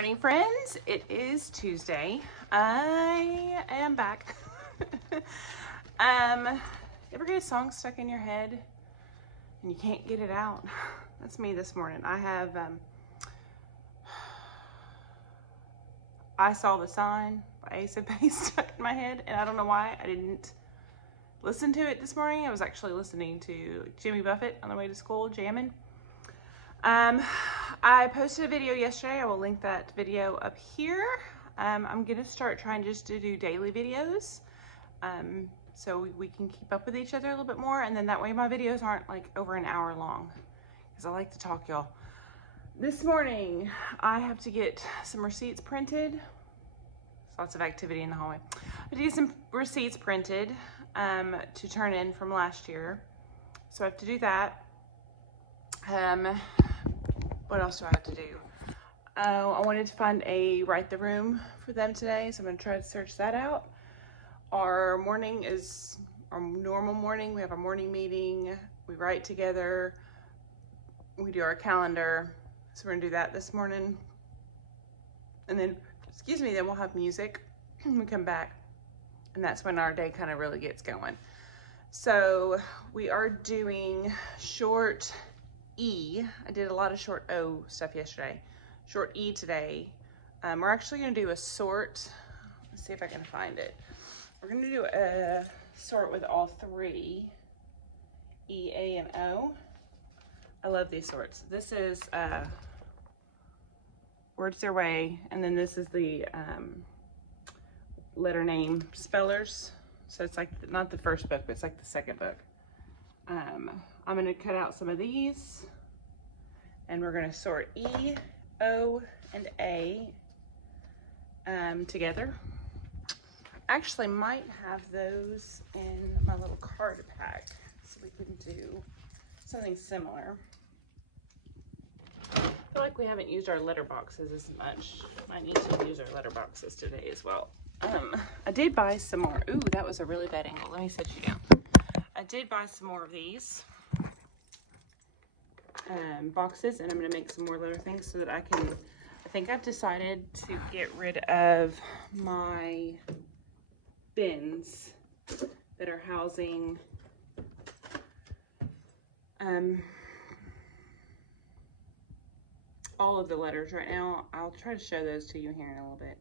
morning, friends. It is Tuesday. I am back. Ever get a song stuck in your head and you can't get it out? That's me this morning. I have I Saw the Sign by Ace of Base stuck in my head, and I don't know why I didn't listen to it this morning. I was actually listening to Jimmy Buffett on the way to school, jamming. I posted a video yesterday. I will link that video up here. I'm gonna start trying just to do daily videos, so we can keep up with each other a little bit more, and then that way my videos aren't like over an hour long, because I like to talk, y'all. This morning I have to get some receipts printed. There's lots of activity in the hallway. I have to get some receipts printed to turn in from last year, so I have to do that. What else do I have to do? I wanted to find a Write the Room for them today, so I'm going to try to search that out. Our morning is our normal morning. We have our morning meeting. We write together. We do our calendar. So we're going to do that this morning. And then, excuse me, then we'll have music when we come back. And that's when our day kind of really gets going. So we are doing short E. I did a lot of short O stuff yesterday. Short E today. We're actually going to do a sort. Let's see if I can find it. We're going to do a sort with all three, E, A, and O. I love these sorts. This is Words Their Way, and then this is the letter name spellers. So it's like not the first book, but it's like the second book. I'm going to cut out some of these, and we're going to sort E, O, and A together. I actually might have those in my little card pack, so we can do something similar. I feel like we haven't used our letter boxes as much. Might need to use our letter boxes today as well. I did buy some more. Ooh, that was a really bad angle. Let me set you down. I did buy some more of these boxes, and I'm going to make some more letter things so that I think I've decided to get rid of my bins that are housing all of the letters right now. I'll try to show those to you here in a little bit,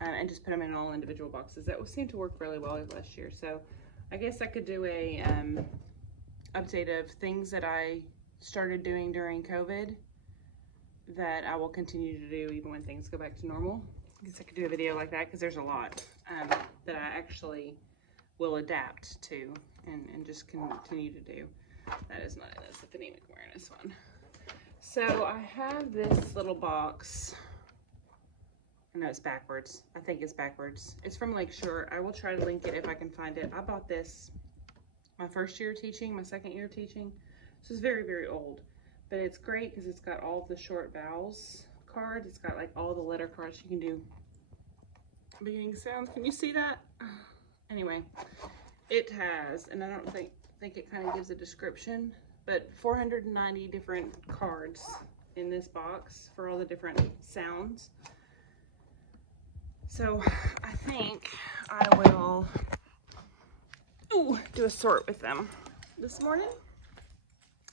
and just put them in all individual boxes. That would seem to work really well last year. So I guess I could do a update of things that I started doing during COVID that I will continue to do even when things go back to normal. I guess I could do a video like that, because there's a lot that I actually will adapt to and just continue to do. That is not it. That's the phonemic awareness one. So I have this little box. I know it's backwards. I think it's backwards. It's from Lakeshore. I will try to link it if I can find it. I bought this my first year of teaching, my second year of teaching. So it's very, very old, but it's great because it's got all the short vowels cards. It's got like all the letter cards. You can do beginning sounds. Can you see that? Anyway, it has, and I don't think it kind of gives a description, but 490 different cards in this box for all the different sounds. So I think I will do a sort with them this morning.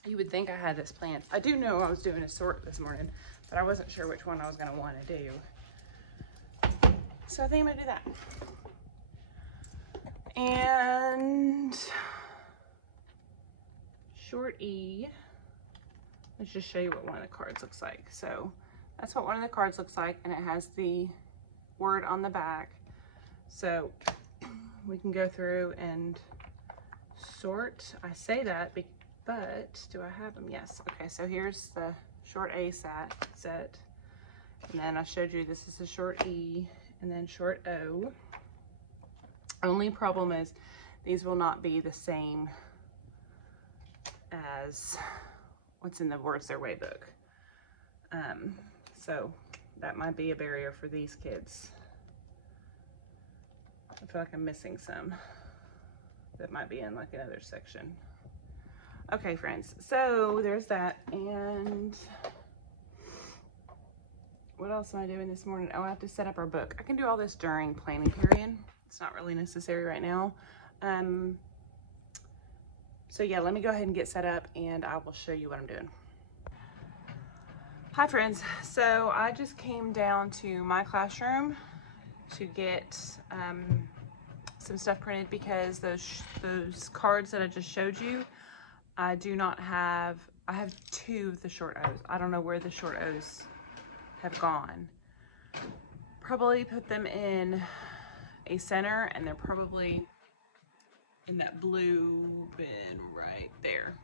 You would think I had this planned. I do know I was doing a sort this morning, but I wasn't sure which one I was going to want to do. So I think I'm going to do that. And short E. Let's just show you what one of the cards looks like. So that's what one of the cards looks like, and it has the word on the back. So we can go through and sort. I say that, but do I have them? Yes. Okay, so here's the short A set. And then I showed you this is a short E, and then short O. Only problem is these will not be the same as what's in the Words Their Way book. So that might be a barrier for these kids. I feel like I'm missing some that might be in like another section. Okay, friends, so there's that, and what else am I doing this morning? Oh, I have to set up our book. I can do all this during planning period. It's not really necessary right now. So yeah, let me go ahead and get set up and I will show you what I'm doing. Hi friends, so I just came down to my classroom to get some stuff printed because those cards that I just showed you, I do not have, I have 2 of the short O's. I don't know where the short O's have gone. Probably put them in a center and they're probably in that blue bin right there,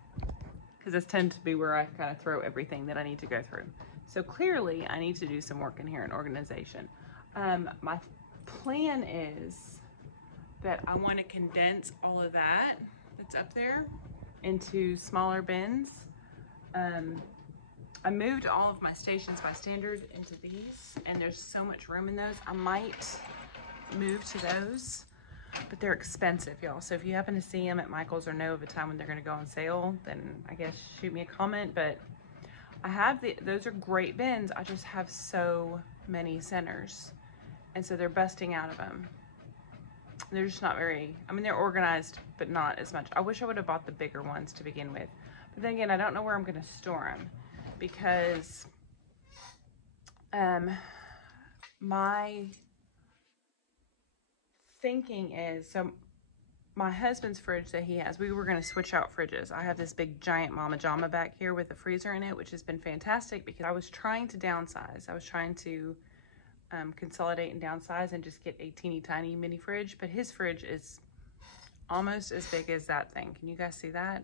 because this tends to be where I kind of throw everything that I need to go through. So clearly I need to do some work in here in organization. My plan is that I want to condense all of that that's up there into smaller bins. I moved all of my stations by standard into these, and there's so much room in those. I might move to those, but they're expensive, y'all. So if you happen to see them at Michael's or know of a time when they're gonna go on sale, then I guess shoot me a comment. But I have those are great bins. I just have so many centers, and so they're busting out of them. They're just not very, I mean, they're organized, but not as much. I wish I would have bought the bigger ones to begin with. But then again, I don't know where I'm gonna store them, because my thinking is, so my husband's fridge that he has, we were going to switch out fridges. I have this big giant Mama Jama back here with a freezer in it, which has been fantastic because I was trying to downsize. I was trying to consolidate and downsize and just get a teeny tiny mini fridge, but his fridge is almost as big as that thing. Can you guys see that?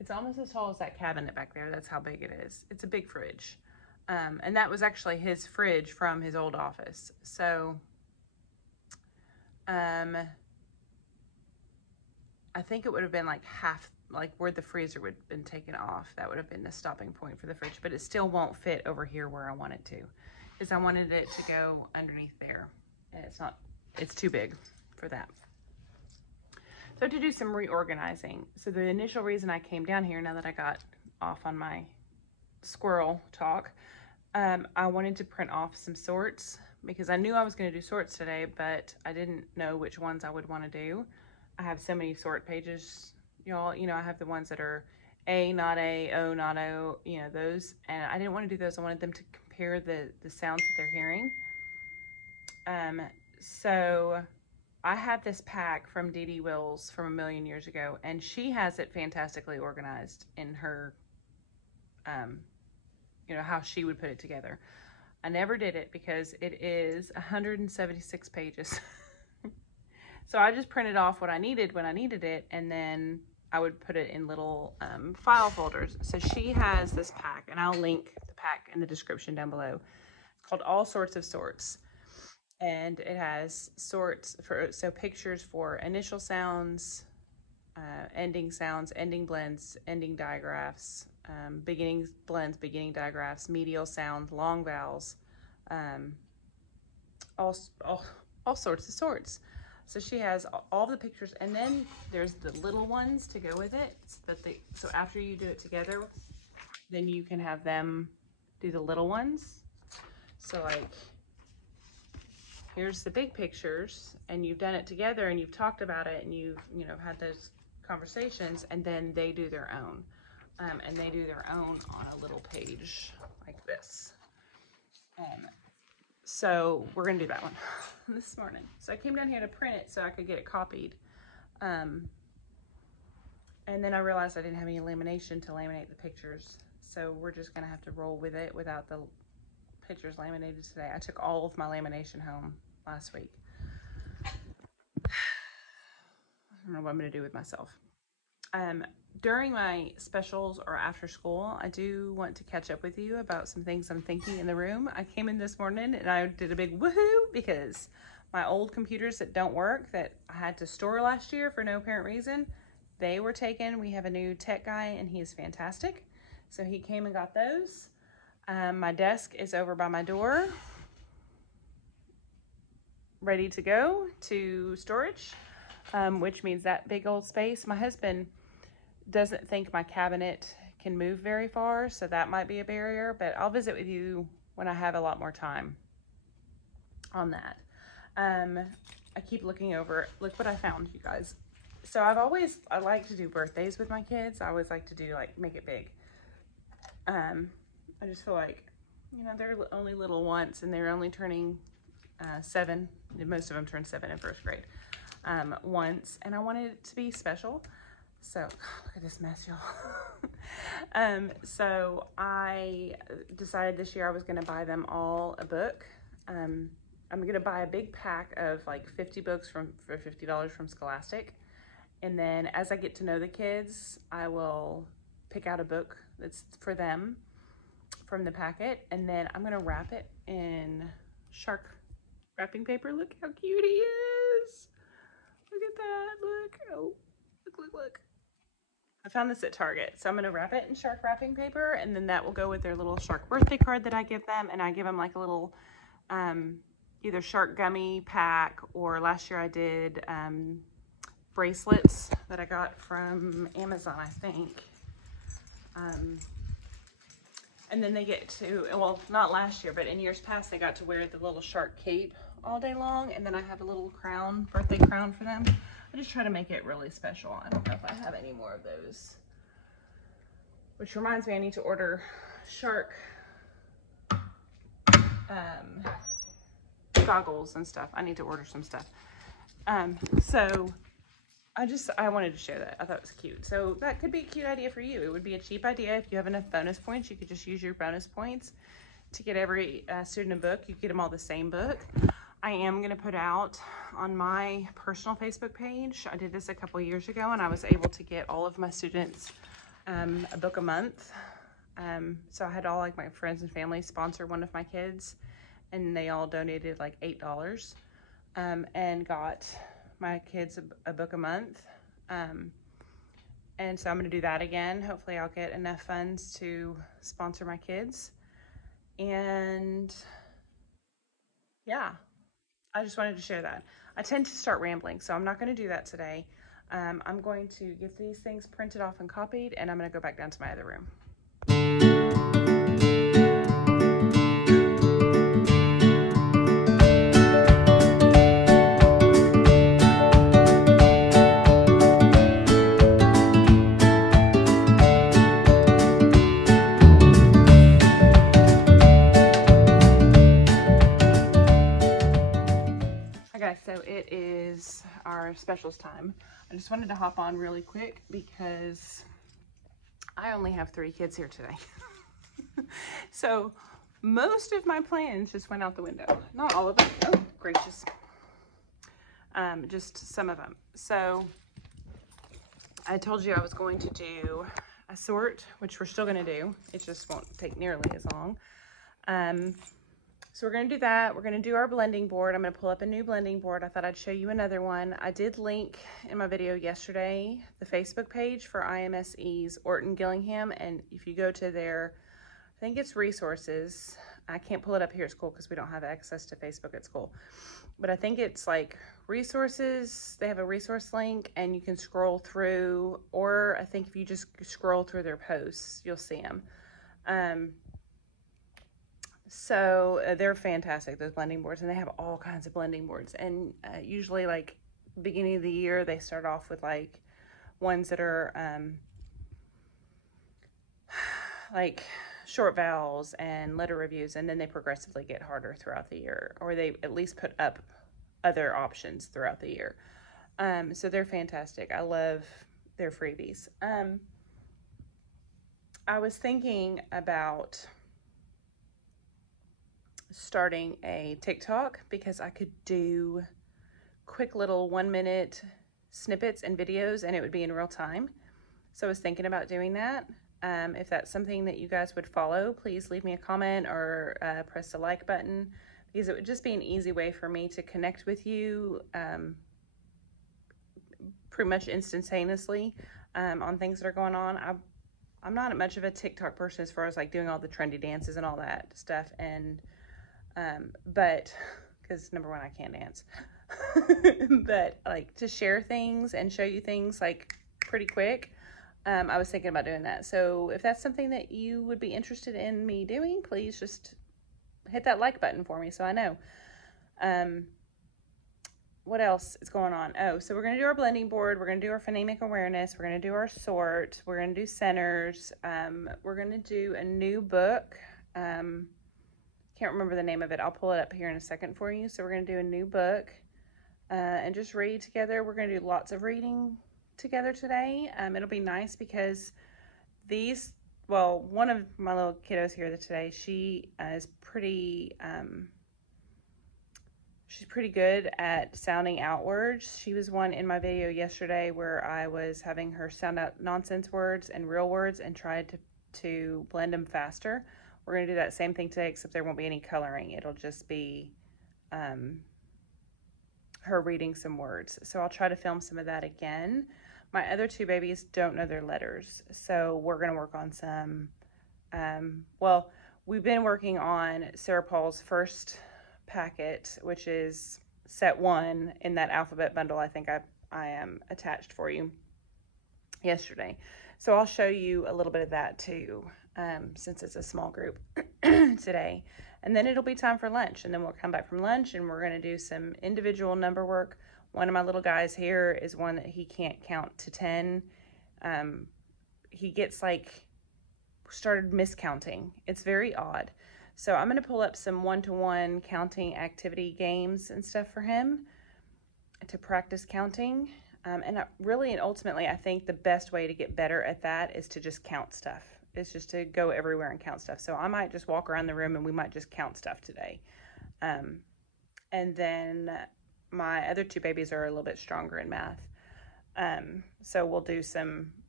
It's almost as tall as that cabinet back there. That's how big it is. It's a big fridge. And that was actually his fridge from his old office. So, I think it would have been like half, like where the freezer would have been taken off. That would have been the stopping point for the fridge, but it still won't fit over here where I want it to, because I wanted it to go underneath there. And it's too big for that. So I have to do some reorganizing. So the initial reason I came down here, now that I got off on my squirrel talk, I wanted to print off some sorts because I knew I was going to do sorts today, but I didn't know which ones I would want to do. I have so many sort pages, y'all. You know, I have the ones that are A, not A, O, not O, you know, those. And I didn't want to do those. I wanted them to compare the sounds that they're hearing. So I have this pack from Dee Dee Wills from a million years ago, and she has it fantastically organized in her, you know, how she would put it together. I never did it because it is 176 pages. So I just printed off what I needed when I needed it, and then I would put it in little file folders. So she has this pack, and I'll link the pack in the description down below. It's called All Sorts of Sorts. And it has sorts for, so pictures for initial sounds, ending sounds, ending blends, ending digraphs, beginning blends, beginning digraphs, medial sounds, long vowels, all sorts of sorts. So she has all the pictures, and then there's the little ones to go with it. So after you do it together, then you can have them do the little ones. So like, here's the big pictures, and you've done it together, and you've talked about it, and you've, you know, had those conversations, and then they do their own. And they do their own on a little page like this. So we're gonna do that one this morning. So I came down here to print it so I could get it copied. And then I realized I didn't have any lamination to laminate the pictures. So we're just gonna have to roll with it without the pictures laminated today. I took all of my lamination home last week. I don't know what I'm gonna do with myself. During my specials or after school, I do want to catch up with you about some things I'm thinking in the room. I came in this morning and I did a big woohoo because my old computers that don't work, that I had to store last year for no apparent reason, they were taken. We have a new tech guy and he is fantastic. So he came and got those. My desk is over by my door, ready to go to storage, which means that big old space. My husband doesn't think my cabinet can move very far, so that might be a barrier, but I'll visit with you when I have a lot more time on that. I keep looking over. Look what I found, you guys. So I like to do birthdays with my kids. I always like to do, like, make it big. I just feel like, you know, they're only little once, and they're only turning 7. Most of them turn 7 in first grade once, and I wanted it to be special. So look at this mess, y'all. So I decided this year I was going to buy them all a book. I'm going to buy a big pack of like 50 books for $50 from Scholastic. And then as I get to know the kids, I will pick out a book that's for them from the packet. And then I'm going to wrap it in shark wrapping paper. Look how cute he is. Look at that. Look. Oh, look. I found this at Target. So I'm going to wrap it in shark wrapping paper, and then that will go with their little shark birthday card that I give them. And I give them like a little either shark gummy pack, or last year I did bracelets that I got from Amazon, I think. And then they get to, well, not last year, but in years past, they got to wear the little shark cape all day long. And then I have a little crown, birthday crown for them. I just try to make it really special. I don't know if I have any more of those. Which reminds me, I need to order shark goggles and stuff. I need to order some stuff. So I wanted to share that. I thought it was cute. So that could be a cute idea for you. It would be a cheap idea. If you have enough bonus points, you could just use your bonus points to get every student a book. You get them all the same book. I am going to put out on my personal Facebook page. I did this a couple years ago, and I was able to get all of my students a book a month. So I had all like my friends and family sponsor one of my kids, and they all donated like $8 and got my kids a book a month. And so I'm going to do that again. Hopefully I'll get enough funds to sponsor my kids. And yeah, I just wanted to share that. I tend to start rambling, so I'm not going to do that today. I'm going to get these things printed off and copied, and I'm going to go back down to my other room. So it is our specials time. I just wanted to hop on really quick because I only have 3 kids here today. So most of my plans just went out the window. Not all of them. Oh, gracious. Just some of them. So I told you I was going to do a sort, which we're still going to do. It just won't take nearly as long. So we're going to do that. We're going to do our blending board. I'm going to pull up a new blending board. I thought I'd show you another one. I did link in my video yesterday the Facebook page for IMSE's Orton Gillingham. And if you go to their, I think it's resources. I can't pull it up here at school because we don't have access to Facebook at school. But I think it's like resources. They have a resource link and you can scroll through. Or I think if you just scroll through their posts, you'll see them. So they're fantastic, those blending boards, and they have all kinds of blending boards. And usually, like, beginning of the year, they start off with, like, ones that are, like, short vowels and letter reviews, and then they progressively get harder throughout the year, or they at least put up other options throughout the year. So they're fantastic. I love their freebies. I was thinking about starting a TikTok because I could do quick little 1-minute snippets and videos, and it would be in real time. So I was thinking about doing that. If that's something that you guys would follow, please leave me a comment or press the like button, because it would just be an easy way for me to connect with you pretty much instantaneously on things that are going on. I'm not much of a TikTok person as far as like doing all the trendy dances and all that stuff, and but because number one, I can't dance. But like to share things and show you things like pretty quick, I was thinking about doing that. So if that's something that you would be interested in me doing, please just hit that like button for me so I know. What else is going on? Oh, so we're going to do our blending board. We're going to do our phonemic awareness. We're going to do our sort. We're going to do centers. We're going to do a new book. Can't remember the name of it. I'll pull it up here in a second for you. So we're going to do a new book and just read together. We're going to do lots of reading together today. It'll be nice because one of my little kiddos here today, she is pretty... she's pretty good at sounding out words. She was one in my video yesterday where I was having her sound out nonsense words and real words and tried to blend them faster. We're going to do that same thing today, except there won't be any coloring. It'll just be her reading some words. So I'll try to film some of that again. My other two babies don't know their letters, so we're going to work on some, we've been working on Sarah Paul's first packet, which is set 1 in that alphabet bundle I think I am attached for you yesterday. So I'll show you a little bit of that too, since it's a small group today. And then it'll be time for lunch, and then we'll come back from lunch and we're going to do some individual number work. One of my little guys here is one that he can't count to 10. He gets started miscounting. It's very odd. So I'm going to pull up some one-to-one counting activity games and stuff for him to practice counting. And ultimately, I think the best way to get better at that is to just count stuff. It's just to go everywhere and count stuff. So I might just walk around the room and we might just count stuff today. And then my other two babies are a little bit stronger in math. So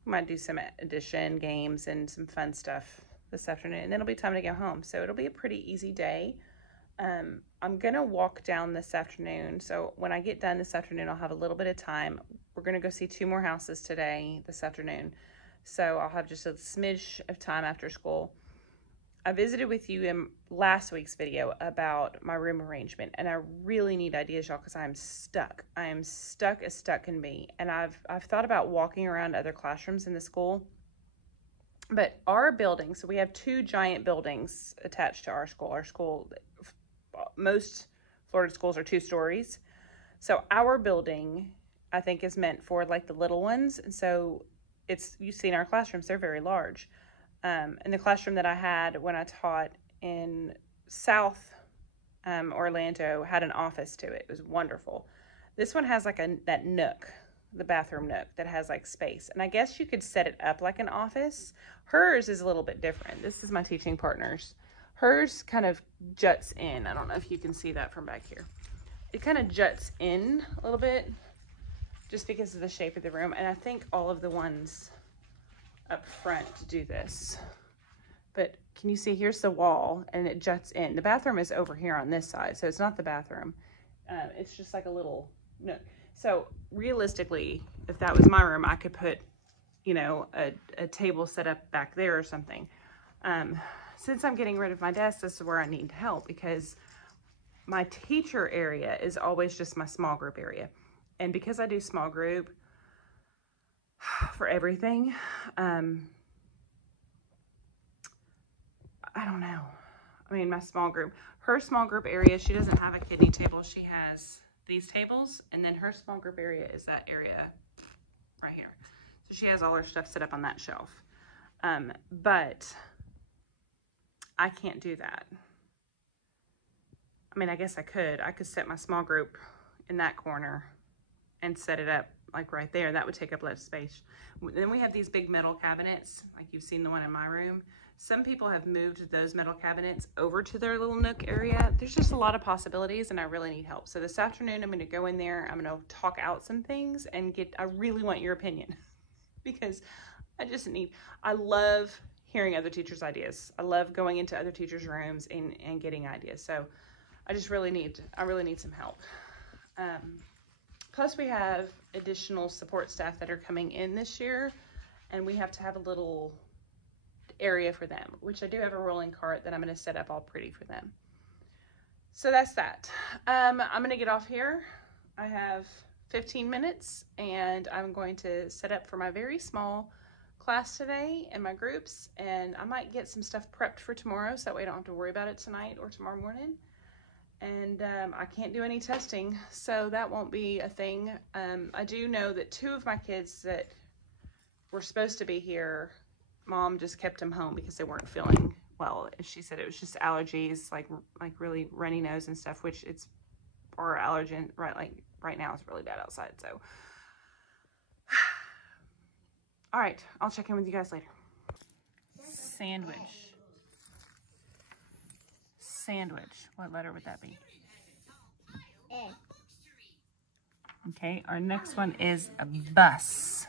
might do some addition games and some fun stuff this afternoon, and then it'll be time to go home. So it'll be a pretty easy day. I'm gonna walk down this afternoon. So when I get done this afternoon, I'll have a little bit of time. We're gonna go see 2 more houses this afternoon. So I'll have just a smidge of time after school. I visited with you in last week's video about my room arrangement, and I really need ideas, y'all, because I'm stuck. I am stuck as stuck can be. And I've thought about walking around other classrooms in the school. But our building, so we have 2 giant buildings attached to our school. Our school, most Florida schools are 2 stories. So our building, I think, is meant for the little ones. And so you've seen our classrooms, they're very large. And the classroom that I had when I taught in South Orlando had an office to it. It was wonderful. This one has that nook, the bathroom nook that has space. And I guess you could set it up like an office. Hers is a little bit different. This is my teaching partner's. Hers kind of juts in. I don't know if you can see that from back here. It kind of juts in a little bit just because of the shape of the room. And I think all of the ones up front do this. But can you see, here's the wall and it juts in. The bathroom is over here on this side, so it's not the bathroom. It's just like a little nook. So realistically, if that was my room, I could put, a table set up back there or something. Since I'm getting rid of my desk, this is where I need help, because my teacher area is always just my small group area. And because I do small group for everything, I don't know. I mean, my small group, her small group area, she doesn't have a kidney table. She has these tables, and then her small group area is that area right here. So she has all her stuff set up on that shelf. But I can't do that. I mean, I guess I could set my small group in that corner and set it up right there. That would take up less space. Then we have these big metal cabinets, like you've seen the one in my room. Some people have moved those metal cabinets over to their little nook area. There's just a lot of possibilities, and I really need help. So this afternoon, I'm going to go in there. I'm going to talk out some things and I really want your opinion because I love hearing other teachers' ideas. I love going into other teachers' rooms and getting ideas. So I really need some help. Plus we have additional support staff that are coming in this year, and we have to have a little area for them, which I do have a rolling cart that I'm going to set up all pretty for them. So that's that. I'm going to get off here. I have 15 minutes and I'm going to set up for my very small class today in my groups, and I might get some stuff prepped for tomorrow so that way I don't have to worry about it tonight or tomorrow morning. And I can't do any testing, so that won't be a thing. I do know that 2 of my kids that were supposed to be here, Mom just kept them home because they weren't feeling well. She said it was just allergies, like really runny nose and stuff, which it's, or allergen, right now it's really bad outside, so. All right, I'll check in with you guys later. Sandwich. Sandwich. What letter would that be? A. Okay, our next one is a bus.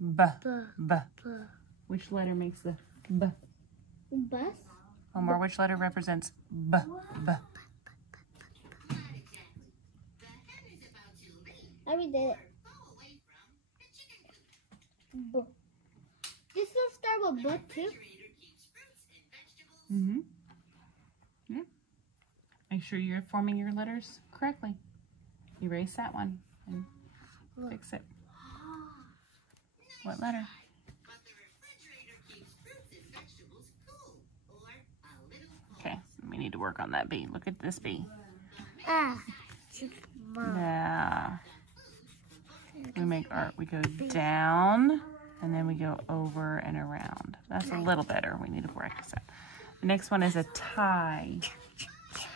B. Which letter makes the B? Bus. Omar, which letter represents B? B. I already did it. B. This will start with B too. Mm-hmm. Yeah. Make sure you're forming your letters correctly. Erase that one and fix it. What letter? Okay, we need to work on that B. Look at this B. Yeah. We go down and then we go over and around. That's a little better. We need to practice that. The next one is a tie.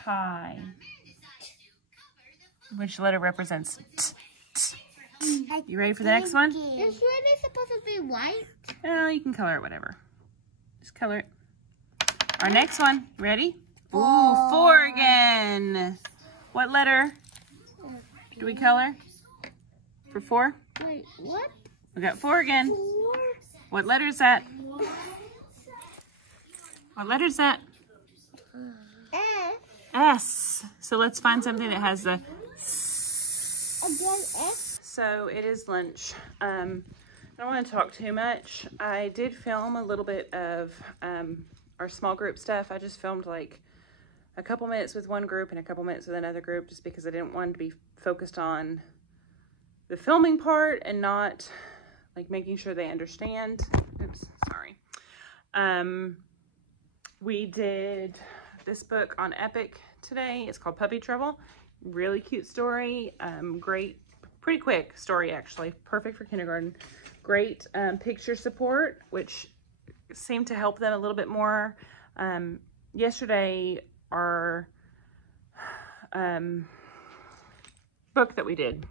Tie. Which letter represents T? You ready for the next one? This letter is supposed to be white. Oh, you can color it whatever. Just color it. Our next one. Ready? Ooh, 4 again. What letter do we color for 4? Wait, what? We got 4 again. What letter is that? What letter is that? S. S. So let's find something that has the Again, S. So it is lunch. I don't want to talk too much. I did film a little bit of our small group stuff. I just filmed like a couple minutes with one group and a couple minutes with another group just because I didn't want to be focused on the filming part and not like making sure they understand. Oops, sorry. We did this book on Epic today. It's called Puppy Trouble. Really cute story. Great, pretty quick story actually. Perfect for kindergarten. Great picture support, which seemed to help them a little bit more. Yesterday, our book that we did,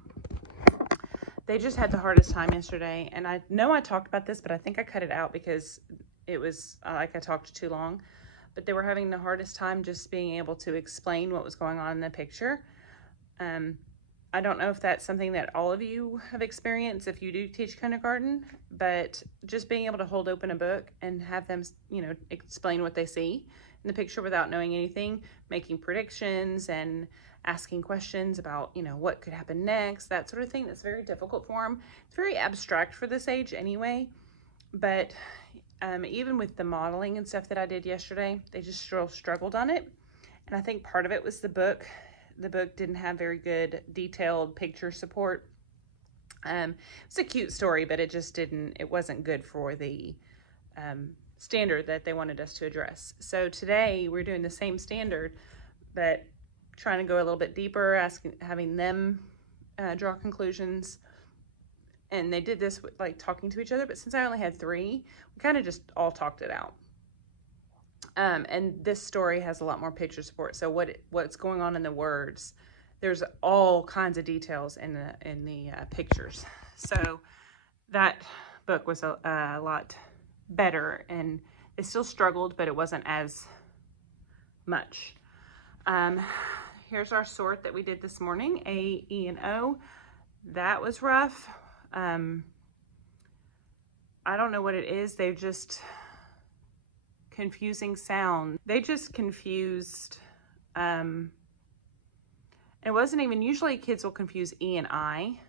they just had the hardest time yesterday. And I know I talked about this, but I think I cut it out because it was like I talked too long. But they were having the hardest time just being able to explain what was going on in the picture. I don't know if that's something that all of you have experienced if you do teach kindergarten, but just being able to hold open a book and have them, you know, explain what they see in the picture without knowing anything, making predictions and asking questions about, you know, what could happen next, that sort of thing. That's very difficult for them. It's very abstract for this age anyway, but even with the modeling and stuff that I did yesterday, they just struggled on it. And I think part of it was the book. The book didn't have very good detailed picture support. It's a cute story, but it just it wasn't good for the standard that they wanted us to address. So today we're doing the same standard, but trying to go a little bit deeper, having them draw conclusions. And they did this with like talking to each other, but since I only had 3, we kind of just all talked it out. And this story has a lot more picture support. So what's going on in the words, there's all kinds of details in the pictures. So that book was a lot better, and they still struggled, but it wasn't as much. Here's our sort that we did this morning, A, E, and O. That was rough. I don't know what it is. They're just confusing sound. They just confused, it wasn't even, usually kids will confuse E and I,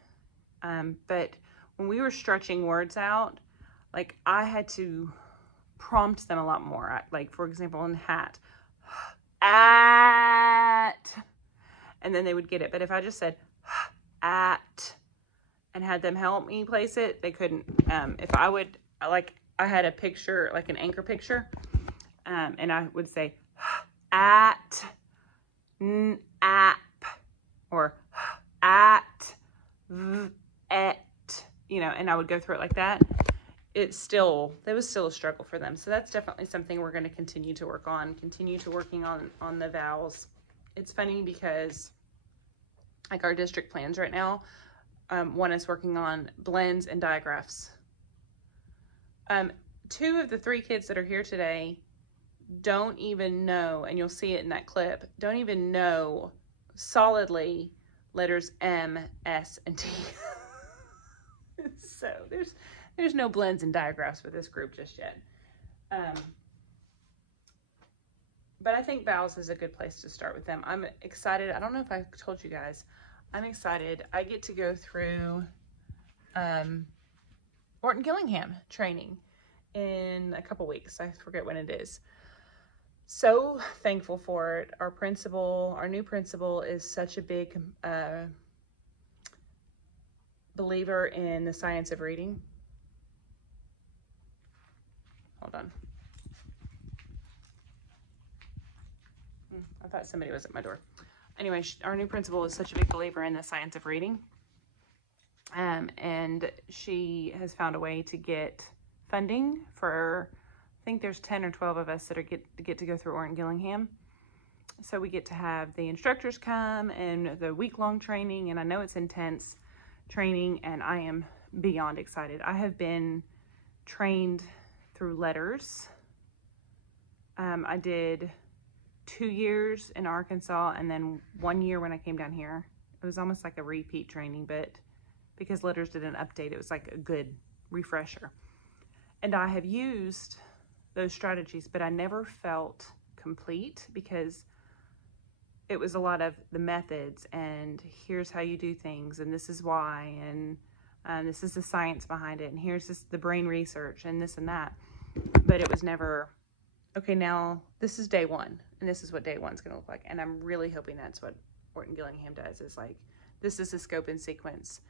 but when we were stretching words out, like I had to prompt them a lot more. Like for example, in hat, at, and then they would get it. But if I just said at, and had them help me place it, they couldn't. If I would, like, I had a picture, like an anchor picture, and I would say at, app, or at, et, you know, and I would go through it like that. There was still a struggle for them. So that's definitely something we're going to continue to work on, working on the vowels. It's funny because like our district plans right now, want us working on blends and digraphs. 2 of the 3 kids that are here today don't even know, and you'll see it in that clip, don't even know solidly letters M, S, and T. So there's no blends and digraphs with this group just yet. But I think vowels is a good place to start with them. I'm excited. I don't know if I told you guys, I'm excited. I get to go through Orton Gillingham training in a couple weeks. I forget when it is. So thankful for it. Our new principal is such a big believer in the science of reading. Hold on. I thought somebody was at my door. Anyway, our new principal is such a big believer in the science of reading. And she has found a way to get funding for, I think there's 10 or 12 of us that get to go through Orton Gillingham. So we get to have the instructors come and the week-long training, and I know it's intense training, and I am beyond excited. I have been trained through letters. I did 2 years in Arkansas and then 1 year when I came down here. It was almost like a repeat training, but because letters didn't update, it was like a good refresher. And I have used those strategies, but I never felt complete because it was a lot of the methods and here's how you do things and this is why and this is the science behind it and here's the brain research and this and that. But it was never, okay, now this is day 1 and this is what day 1's going to look like. And I'm really hoping that's what Orton Gillingham does, is like, this is the scope and sequence.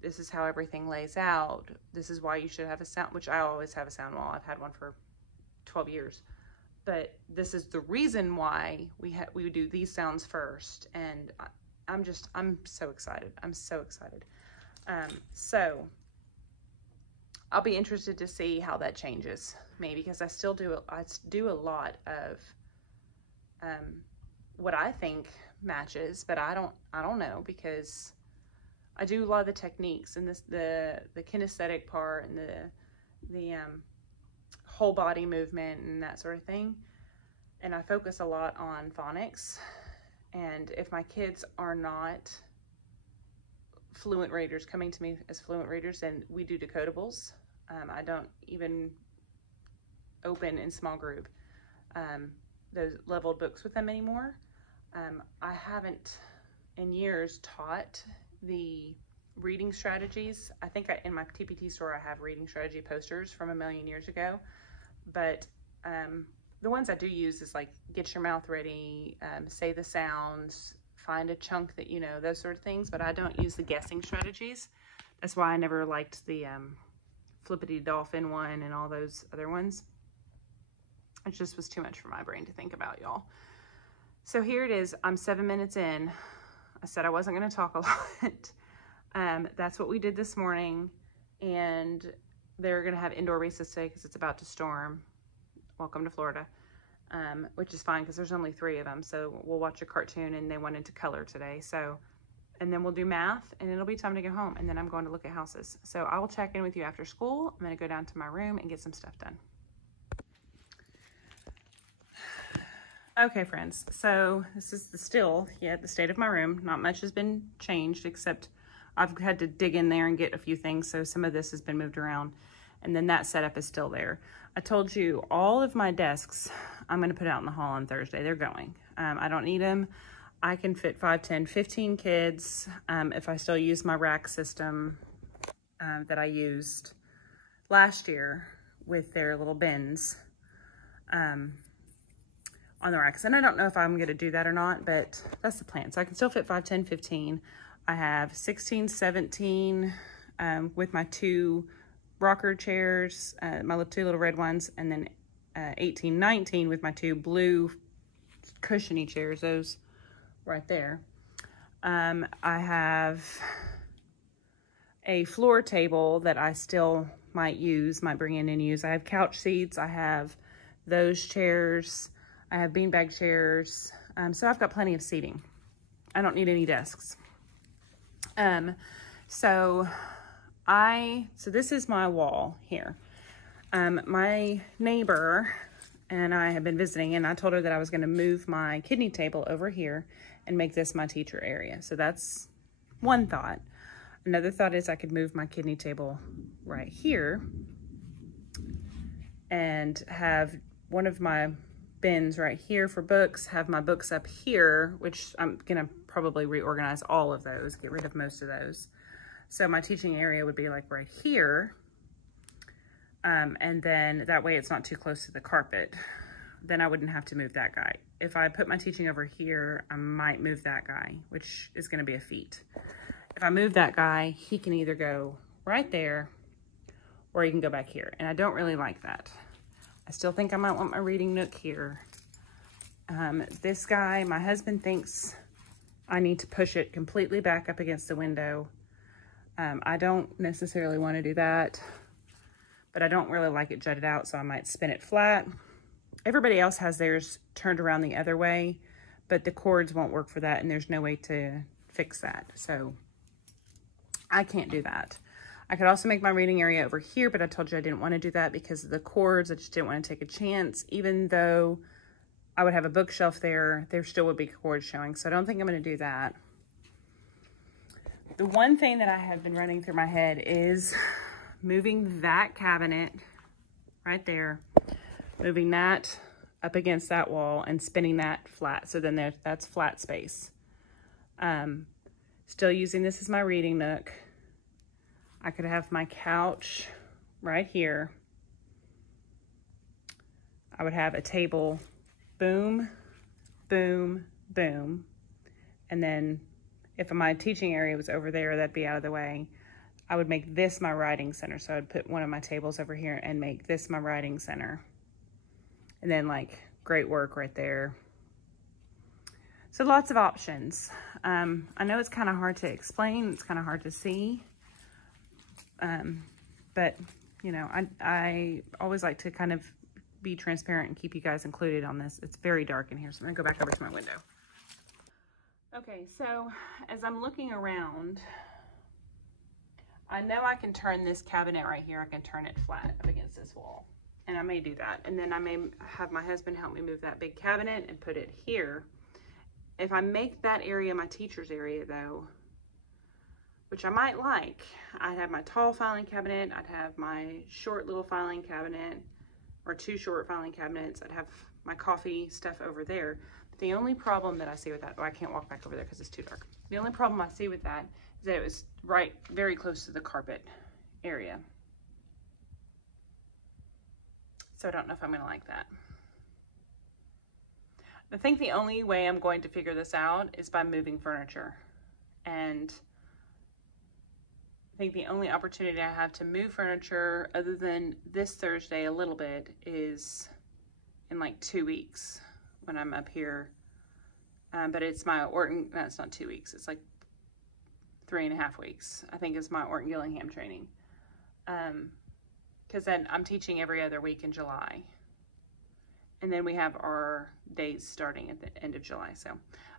This is how everything lays out. This is why you should have a sound, which I always have a sound wall. I've had one for 12 years. But this is the reason why we would do these sounds first. And I'm so excited. I'm so excited. So I'll be interested to see how that changes, maybe, because I do a lot of what I think matches, but I don't know, because I do a lot of the techniques and the kinesthetic part and the whole body movement and that sort of thing. And I focus a lot on phonics. And if my kids are not fluent readers, coming to me as fluent readers, then we do decodables. I don't even open in small group those leveled books with them anymore. I haven't in years taught the reading strategies. I think in my TPT store I have reading strategy posters from a million years ago, but the ones I do use is like get your mouth ready, say the sounds, find a chunk that you know, those sort of things, but I don't use the guessing strategies. That's why I never liked the Flippity Dolphin one and all those other ones. It just was too much for my brain to think about, y'all. So here it is. I'm 7 minutes in. I said I wasn't going to talk a lot. That's what we did this morning. And they're going to have indoor recess today because it's about to storm. Welcome to Florida. Which is fine because there's only 3 of them. So we'll watch a cartoon, and they wanted to color today. So, and then we'll do math, and it'll be time to go home. And then I'm going to look at houses. So I will check in with you after school. I'm going to go down to my room and get some stuff done. Okay, friends, so this is the state of my room. Not much has been changed, except I've had to dig in there and get a few things, so some of this has been moved around, and then that setup is still there. I told you all of my desks I'm going to put out in the hall on Thursday. They're going. I don't need them. I can fit 5, 10, 15 kids if I still use my rack system that I used last year with their little bins. On the racks. And I don't know if I'm going to do that or not, but that's the plan. So I can still fit 5, 10, 15. I have 16, 17 with my 2 rocker chairs, my 2 little red ones, and then 18, 19 with my 2 blue cushiony chairs, those right there. I have a floor table that I still might bring in and use. I have couch seats, I have those chairs, I have beanbag chairs, so I've got plenty of seating. I don't need any desks. So this is my wall here. My neighbor and I have been visiting, and I told her that I was going to move my kidney table over here and make this my teacher area. So that's one thought. Another thought is I could move my kidney table right here and have one of my bins right here for books, have my books up here, which I'm gonna probably reorganize all of those, get rid of most of those. So my teaching area would be like right here. And then that way it's not too close to the carpet. Then I wouldn't have to move that guy. If I put my teaching over here, I might move that guy, which is gonna be a feat. If I move that guy, he can either go right there or he can go back here. And I don't really like that. I still think I might want my reading nook here. This guy, my husband thinks I need to push it completely back up against the window. I don't necessarily want to do that, but I don't really like it jutted out, so I might spin it flat. Everybody else has theirs turned around the other way, but the cords won't work for that, and there's no way to fix that. So I can't do that. I could also make my reading area over here, but I told you I didn't want to do that because of the cords. I just didn't want to take a chance. Even though I would have a bookshelf there, there still would be cords showing. So I don't think I'm going to do that. The one thing that I have been running through my head is moving that cabinet right there, moving that up against that wall and spinning that flat. So then that's flat space. Still using this as my reading nook. I could have my couch right here. I would have a table, boom, boom, boom. And then if my teaching area was over there, that'd be out of the way. I would make this my writing center. So I'd put one of my tables over here and make this my writing center. And then like, great work right there. So lots of options. I know it's kind of hard to explain. It's kind of hard to see. But you know, I always like to kind of be transparent and keep you guys included on this. It's very dark in here, so I'm gonna go back over to my window. Okay, so as I'm looking around, I know I can turn this cabinet right here, I can turn it flat up against this wall. And I may do that. And then I may have my husband help me move that big cabinet and put it here. If I make that area my teacher's area though, which I might like, I'd have my tall filing cabinet, I'd have my short little filing cabinet, or 2 short filing cabinets, I'd have my coffee stuff over there. But the only problem that I see with that, oh, I can't walk back over there because it's too dark. The only problem I see with that is that it was very close to the carpet area. So I don't know if I'm gonna like that. I think the only way I'm going to figure this out is by moving furniture. And I think the only opportunity I have to move furniture other than this Thursday a little bit is in like 2 weeks when I'm up here. But it's my Orton, no, it's not 2 weeks. It's like 3.5 weeks, I think is my Orton Gillingham training. Because then I'm teaching every other week in July. And then we have our days starting at the end of July. So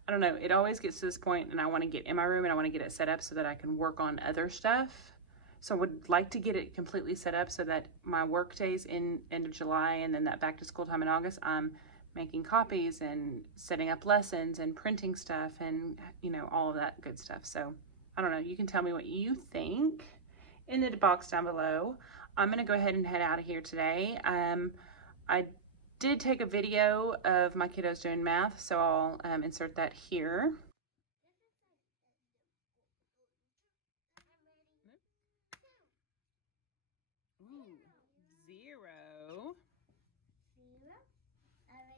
I don't know, it always gets to this point and I want to get in my room and I want to get it set up so that I can work on other stuff. So I would like to get it completely set up so that my work days in end of July and then that back to school time in August, I'm making copies and setting up lessons and printing stuff and, you know, all of that good stuff. So I don't know, you can tell me what you think in the box down below. I'm going to go ahead and head out of here today. I did take a video of my kiddos doing math, so I'll insert that here. Ooh, 0.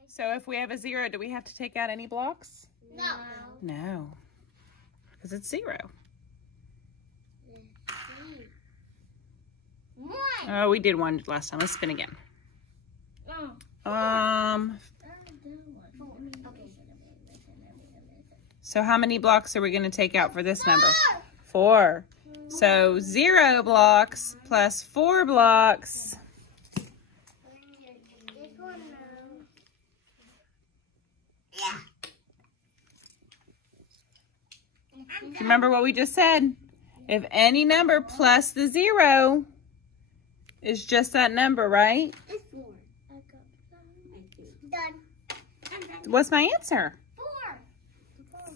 So if we have a 0, do we have to take out any blocks? No. No. because it's 0. Oh, we did 1 last time. Let's spin again. So how many blocks are we going to take out for this number? 4. So 0 blocks plus 4 blocks. Remember what we just said? If any number plus the 0 is just that number, right? It's 4. Done. What's my answer? 4.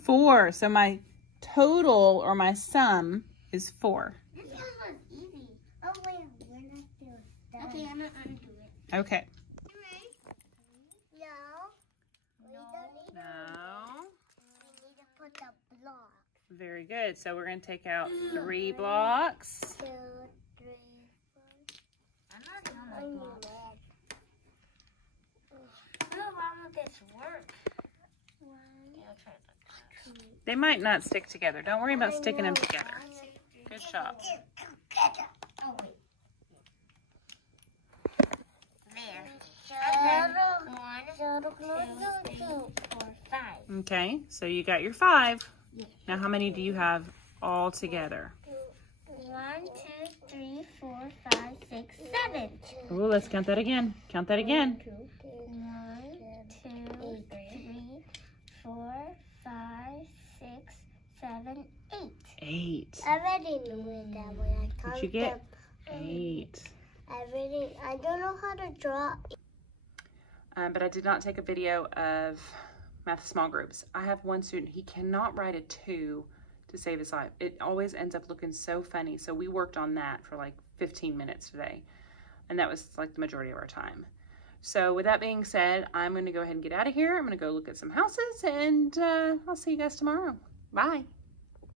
4. So my total or my sum is 4. This one was easy. Oh wait, we're not still done. Okay, I'm gonna undo it. Okay. No. We need to put the block. Very good. So we're going to take out 3 blocks. 2, 3, 4. I'm not doing my block. Why won't this work? 1, 2. They might not stick together. Don't worry about sticking them together. Good job. Oh, wait. There. 1, 2, 4, 5. Okay, so you got your 5. Now how many do you have all together? 1, 2, 3, 4, 5, 6, 7. Oh, let's count that again. Count that again. 1, 2, 3, 4, 5, 6, 7, 8. 8. I already knew it that way. I What'd you get? 8. I don't know how to draw. But I did not take a video of math small groups. I have one student, he cannot write a 2 to save his life. It always ends up looking so funny. So we worked on that for like 15 minutes today. And that was like the majority of our time. So with that being said, I'm going to go ahead and get out of here. I'm going to go look at some houses, and I'll see you guys tomorrow. Bye.